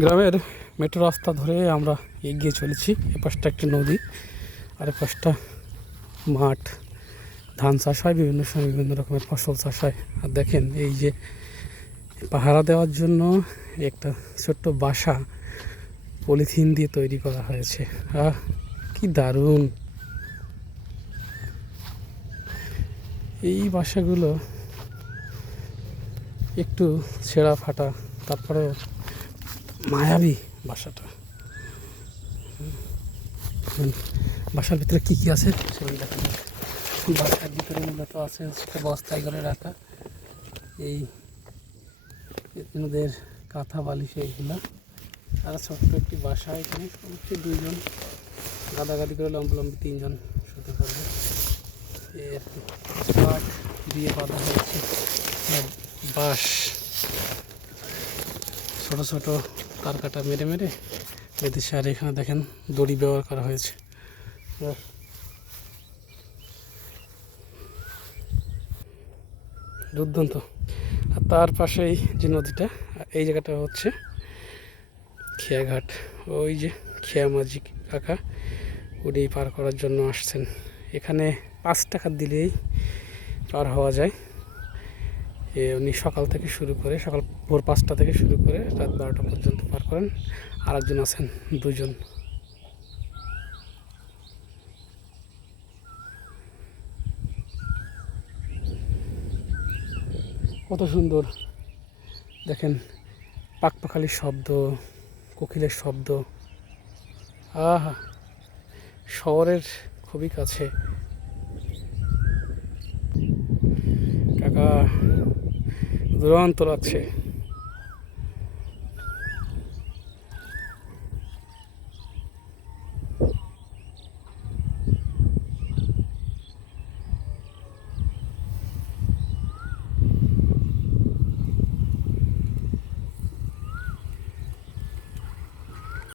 গ্রামের মেট্রো রাস্তা ধরে আমরা এগিয়ে চলেছি। এ পাশটা একটি নদী, আর এ পাশটা মাঠ। ধান চাষ হয়, বিভিন্ন সময় বিভিন্ন রকমের ফসল চাষ হয়। আর দেখেন, এই যে পাহারা দেওয়ার জন্য একটা ছোট্ট বাসা পলিথিন দিয়ে তৈরি করা হয়েছে। আহ, কি দারুণ! এই বাসাগুলো একটু ছেঁড়া ফাটা তারপরে মায়াবী বাসাটা। বাসার ভিতরে কি কি আছে? সেগুলো দেখা। বাসার ভিতরে মূলত আছে হচ্ছে বস্তায় করে রাখা। এই এদের কাঁথা বালিশ এইগুলা। আর ছোট্ট একটি বাসা এখানে। হচ্ছে দুইজন গাদাগাদি করে লম্বা লম্বি তিনজন শুতে পারবে। কি কাঠ দিয়ে বাঁধা হয়েছে। বাঁশ। ছোট ছোট তার কাটা মেরে মেরে বেঁধেছে আর এখানে দেখেন দড়ি ব্যবহার করা হয়েছে। দুর্দান্ত। আর তার পাশেই যে নদীটা, এই জায়গাটা হচ্ছে খেয়াঘাট। ওই যে খেয়া মাঝি কাকা, উনি পার করার জন্য আসছেন। এখানে পাঁচ টাকা দিলেই পার হওয়া যায়। উনি সকাল থেকে শুরু করে সকাল ভোর পাঁচটা থেকে শুরু করে রাত বারোটা পর্যন্ত পার করেন। আর একজন আছেন, দুজন। কত সুন্দর। দেখেন পাকপাখালির শব্দ, কোকিলের শব্দ। আহা, শহরের খুবই কাছে। কাকা দুরন্ত লাগছে।